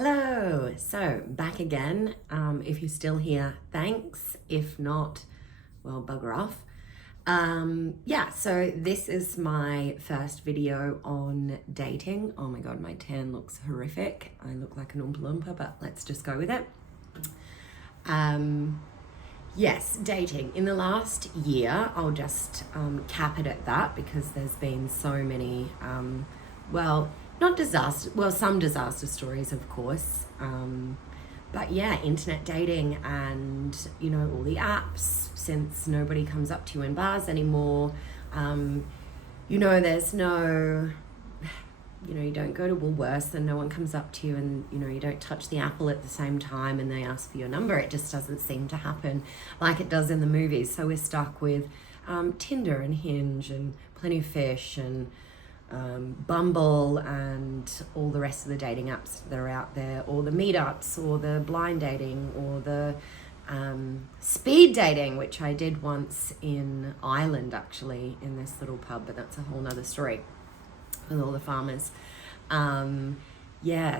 Hello, so back again. If you're still here, thanks. If not, well, bugger off. So this is my first video on dating. Oh my God, my tan looks horrific. I look like an Oompa Loompa, but let's just go with it. Yes, dating. In the last year, I'll just cap it at that because there's been so many, not disaster, some disaster stories, of course. But yeah, internet dating and, all the apps, since nobody comes up to you in bars anymore. There's no, you don't go to Woolworths and no one comes up to you and, you don't touch the apple at the same time and they ask for your number. It just doesn't seem to happen like it does in the movies. So we're stuck with Tinder and Hinge and Plenty of Fish and Bumble and all the rest of the dating apps that are out there, or the meetups, or the blind dating, or the speed dating, which I did once in Ireland, actually, in this little pub, but that's a whole nother story with all the farmers.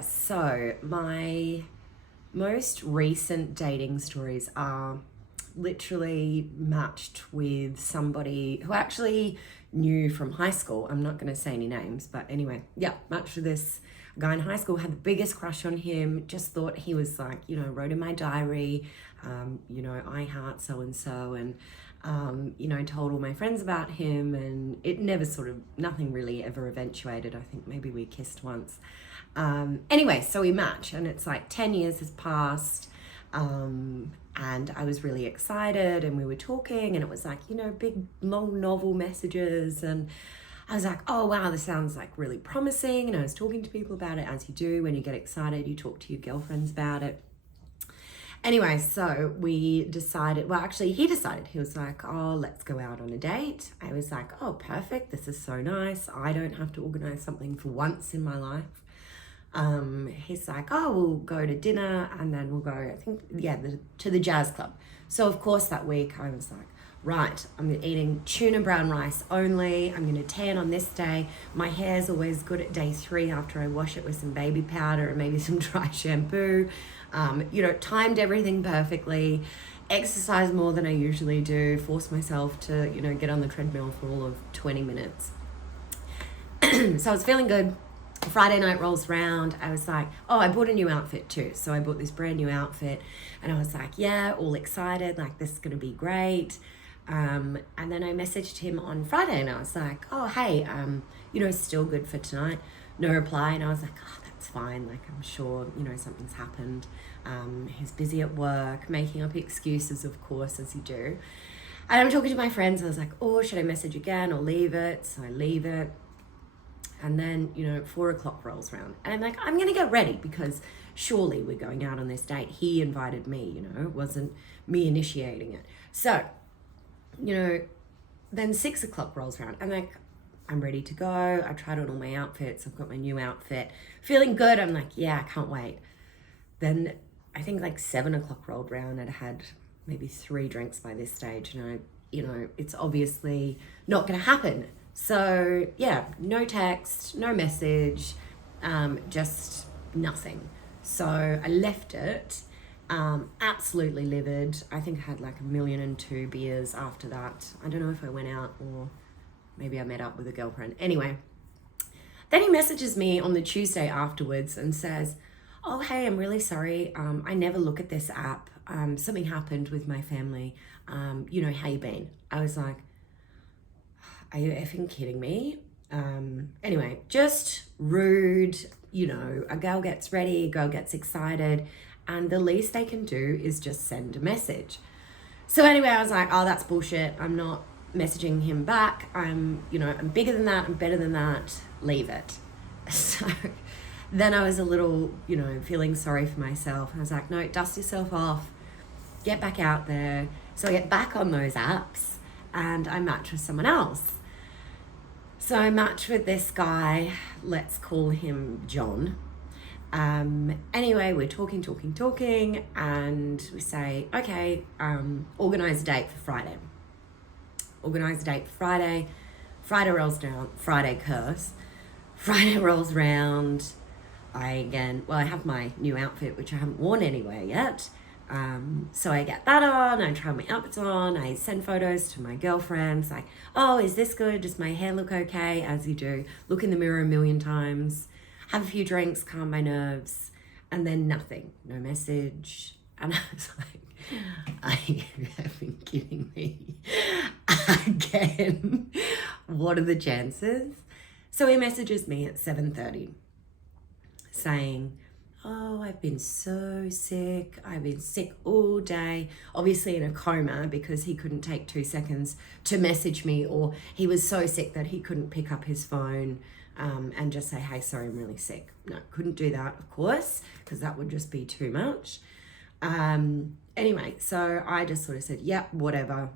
So my most recent dating stories are literally matched with somebody who actually knew from high school. I'm not going to say any names, but anyway, matched with this guy in high school, had the biggest crush on him, just thought he was like, wrote in my diary, I heart so-and-so, and told all my friends about him, and it never nothing really ever eventuated. I think maybe we kissed once. So we match, and it's like 10 years has passed, and I was really excited, and we were talking, and it was like, big, long, novel messages, and I was like, oh, wow, this sounds like really promising, and I was talking to people about it, as you do. When you get excited, you talk to your girlfriends about it. Anyway, so we decided, he decided, he was like, oh, let's go out on a date. I was like, oh, perfect, this is so nice. I don't have to organize something for once in my life. He's like, oh, we'll go to dinner and then we'll go, to the jazz club. So of course that week I was like, right, I'm eating tuna brown rice only. I'm going to tan on this day. My hair's always good at day 3 after I wash it with some baby powder and maybe some dry shampoo. Timed everything perfectly. Exercise more than I usually do. Force myself to, get on the treadmill for all of 20 minutes. So I was feeling good. Friday night rolls round. I was like, oh, I bought a new outfit too. So I bought this brand new outfit and I was like, yeah, all excited. Like, this is going to be great. And then I messaged him on Friday and I was like, oh, hey, still good for tonight? No reply. And I was like, oh, that's fine. Like, I'm sure, something's happened. He's busy at work, making up excuses, of course, as you do. And I'm talking to my friends. I was like, oh, should I message again or leave it? So I leave it. And then, 4 o'clock rolls around. And I'm like, I'm going to get ready because surely we're going out on this date. He invited me, it wasn't me initiating it. So, then 6 o'clock rolls around. I'm like, I'm ready to go. I tried on all my outfits. I've got my new outfit. Feeling good. I'm like, yeah, I can't wait. Then I think like 7 o'clock rolled around. I'd had maybe 3 drinks by this stage. And it's obviously not going to happen. So no text, no message, just nothing. So I left it, absolutely livid. I think I had like 1,000,002 beers after that. I don't know if I went out or maybe I met up with a girlfriend. Anyway, then he messages me on the Tuesday afterwards and says, oh, hey, I'm really sorry. I never look at this app. Something happened with my family. How you been? I was like, are you effing kidding me? Anyway, just rude. A girl gets ready, a girl gets excited, and the least they can do is just send a message. So anyway, I was like, oh, that's bullshit. I'm not messaging him back. I'm bigger than that. I'm better than that. Leave it. So then I was a little, feeling sorry for myself. I was like, no, dust yourself off. Get back out there. So I get back on those apps and I match with someone else. So I match with this guy, let's call him John. Anyway, we're talking, and we say, okay, organize a date for Friday. Friday rolls down, Friday rolls round. I have my new outfit, which I haven't worn anywhere yet. So I get that on, I try my outfits on, I send photos to my girlfriends, like, oh, is this good? Does my hair look okay? As you do, look in the mirror a million times, have a few drinks, calm my nerves, and then nothing, no message. And I was like, are you having kidding me? Again, what are the chances? So he messages me at 7:30 saying, oh, I've been so sick. I've been sick all day, obviously in a coma because he couldn't take 2 seconds to message me, or he was so sick that he couldn't pick up his phone and just say, hey, sorry, I'm really sick. No, couldn't do that, of course, because that would just be too much. Anyway, so I just sort of said, yep, whatever.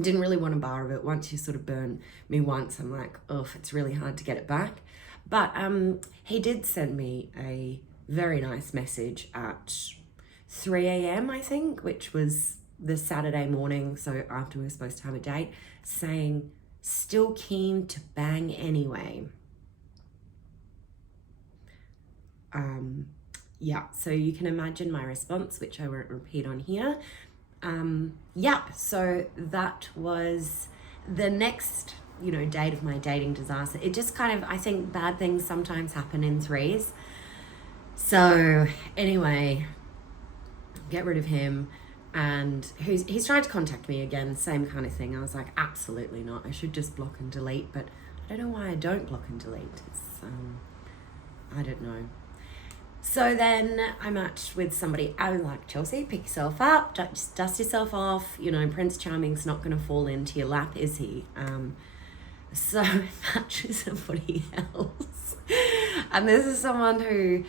Didn't really want a bar of it. Once you sort of burn me once, I'm like, oh, it's really hard to get it back. But he did send me a very nice message at 3 a.m, I think, which was the Saturday morning, so after we were supposed to have a date, saying, still keen to bang anyway. Yeah, so you can imagine my response, which I won't repeat on here. So that was the next, date of my dating disaster. It just kind of, I think bad things sometimes happen in threes. So anyway, get rid of him. And he's tried to contact me again, same kind of thing. I was like, absolutely not. I should just block and delete, but I don't know why I don't block and delete. It's, I don't know. So then I matched with somebody. I was like, Chelsea, pick yourself up, dust yourself off. Prince Charming's not going to fall into your lap, is he? So I matched with somebody else. And this is someone who,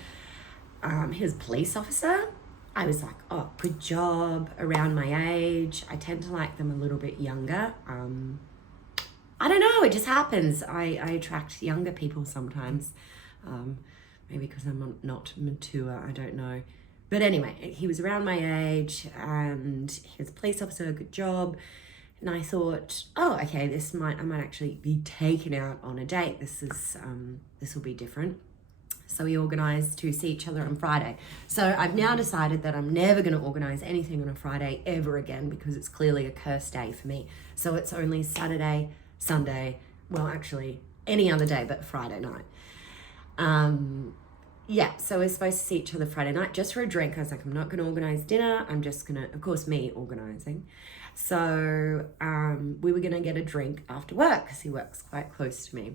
he was a police officer. I was like, oh, good job, around my age. I tend to like them a little bit younger. I don't know, it just happens. I attract younger people sometimes. Maybe because I'm not mature, I don't know. But anyway, he was around my age and he was a police officer, good job. And I thought, oh, okay, I might actually be taken out on a date. This will be different. So we organised to see each other on Friday. So I've now decided that I'm never going to organise anything on a Friday ever again because it's clearly a cursed day for me. So it's only Saturday, Sunday, well, actually any other day but Friday night. So we're supposed to see each other Friday night just for a drink. I was like, I'm not going to organise dinner. I'm just going to, of course, me organising. So we were going to get a drink after work because he works quite close to me.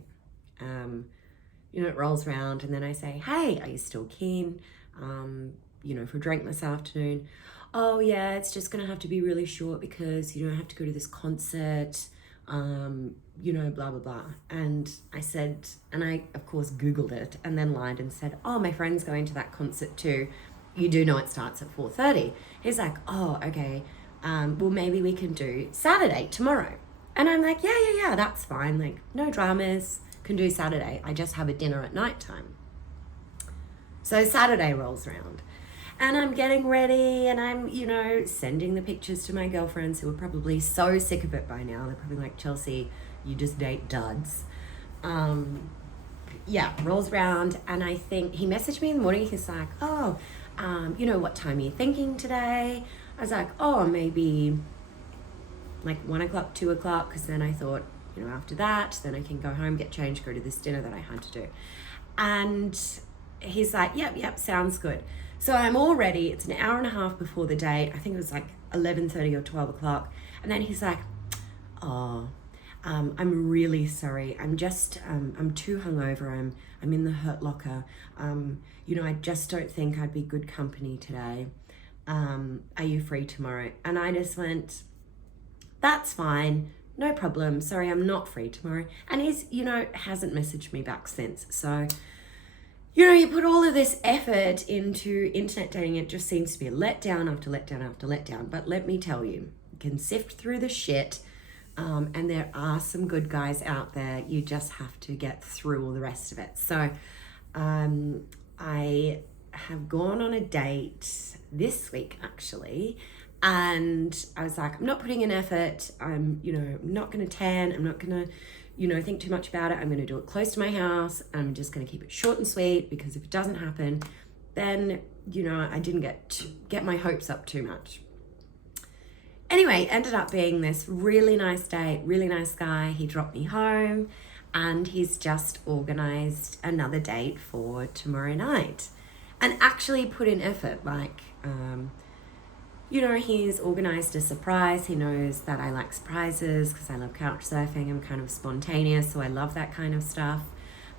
It rolls around and then I say, hey, are you still keen, for a drink this afternoon? Oh yeah, it's just going to have to be really short because, I have to go to this concert, blah, blah, blah. And I said, and I, of course, Googled it and then lied and said, oh, my friend's going to that concert too. You do know it starts at 4:30. He's like, oh, okay. Well, maybe we can do Saturday, tomorrow. And I'm like, yeah, that's fine. Like, no dramas, can do Saturday. I just have a dinner at nighttime. So Saturday rolls around. And I'm getting ready and I'm, sending the pictures to my girlfriends who are probably so sick of it by now. They're probably like, Chelsea, you just date duds. Rolls around and I think he messaged me in the morning. He's like, oh, what time are you thinking today? I was like, oh, maybe like 1 o'clock, 2 o'clock. Because then I thought, after that, then I can go home, get changed, go to this dinner that I had to do. And he's like, yep, sounds good. So I'm all ready. It's an hour and a half before the date. I think it was like 11:30 or 12 o'clock. And then he's like, oh, I'm really sorry. I'm just, I'm too hungover. I'm in the hurt locker. I just don't think I'd be good company today. Are you free tomorrow? And I just went, that's fine. No problem. Sorry, I'm not free tomorrow. And he's, hasn't messaged me back since. So, you put all of this effort into internet dating, it just seems to be a letdown after letdown after letdown. But let me tell you, you can sift through the shit. And there are some good guys out there. You just have to get through all the rest of it. So, I have gone on a date this week, actually. And I was like, I'm not putting in effort. I'm, not going to tan. I'm not going to, think too much about it. I'm going to do it close to my house. I'm just going to keep it short and sweet, because if it doesn't happen, then, I didn't get my hopes up too much. Anyway, ended up being this really nice date, really nice guy. He dropped me home, and he's just organized another date for tomorrow night, and actually put in effort. Like, he's organized a surprise. He knows that I like surprises because I love couch surfing. I'm kind of spontaneous, so I love that kind of stuff.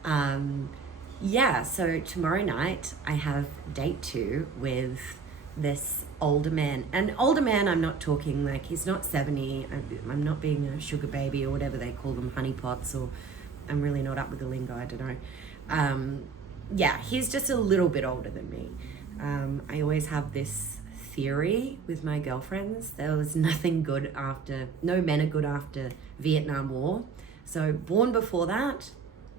So tomorrow night I have date 2 with this older man. And older man, I'm not talking like, he's not 70. I'm not being a sugar baby or whatever they call them, honeypots, or I'm really not up with the lingo, I don't know. He's just a little bit older than me. I always have this theory with my girlfriends. There was no men are good after Vietnam War. So born before that,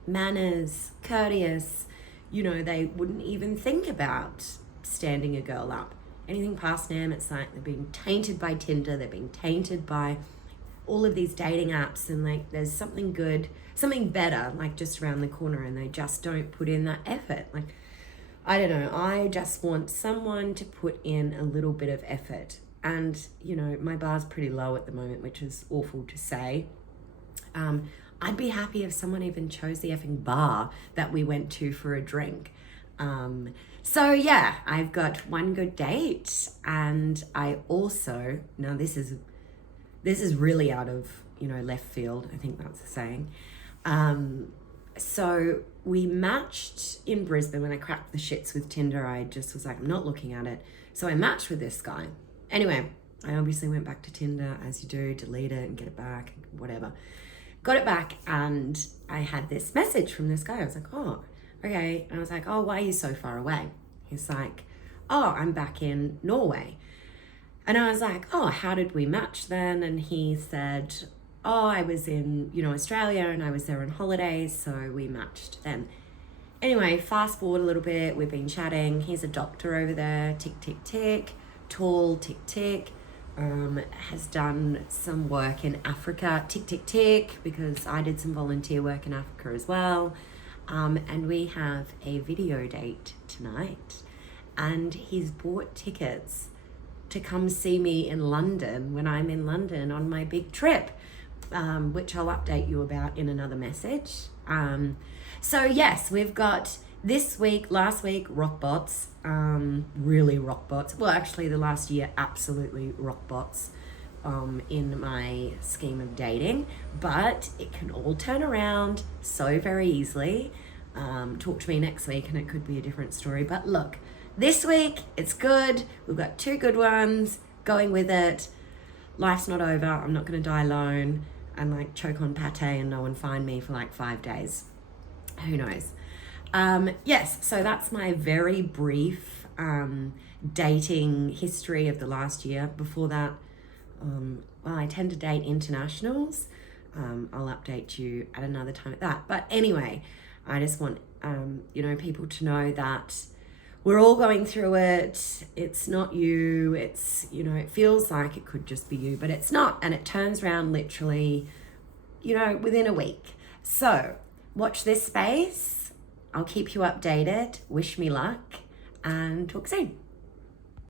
manners, courteous, they wouldn't even think about standing a girl up. Anything past them, it's like they're being tainted by Tinder, they're being tainted by all of these dating apps, and like there's something better like just around the corner, and they just don't put in that effort. Like, I don't know, I just want someone to put in a little bit of effort. And my bar's pretty low at the moment, which is awful to say. I'd be happy if someone even chose the effing bar that we went to for a drink. I've got one good date, and I also, now this is really out of, left field. I think that's the saying. So we matched in Brisbane. When I cracked the shits with Tinder, I just was like, I'm not looking at it. So I matched with this guy. Anyway, I obviously went back to Tinder, as you do, delete it and get it back, whatever. Got it back, and I had this message from this guy. I was like, oh, okay. And I was like, oh, why are you so far away? He's like, oh, I'm back in Norway. And I was like, oh, how did we match then? And he said, oh, I was in, Australia, and I was there on holidays, so we matched then. Anyway, fast forward a little bit, we've been chatting. He's a doctor over there, tick, tick, tick, tall, tick, tick. Has done some work in Africa, tick, tick, tick, because I did some volunteer work in Africa as well. And we have a video date tonight, and he's bought tickets to come see me in London when I'm in London on my big trip, which I'll update you about in another message. Yes, we've got last week, rock bots, really rock bots. Well, actually the last year, absolutely rock bots in my scheme of dating, but it can all turn around so very easily. Talk to me next week and it could be a different story. But look, this week, it's good. We've got 2 good ones, going with it. Life's not over. I'm not going to die alone and like choke on pate and no one find me for like 5 days. Who knows? So that's my very brief dating history of the last year. Before that, I tend to date internationals. I'll update you at another time at that. But anyway, I just want, people to know that we're all going through it. It's not you. It's, it feels like it could just be you, but it's not. And it turns around literally, within a week. So watch this space. I'll keep you updated. Wish me luck and talk soon.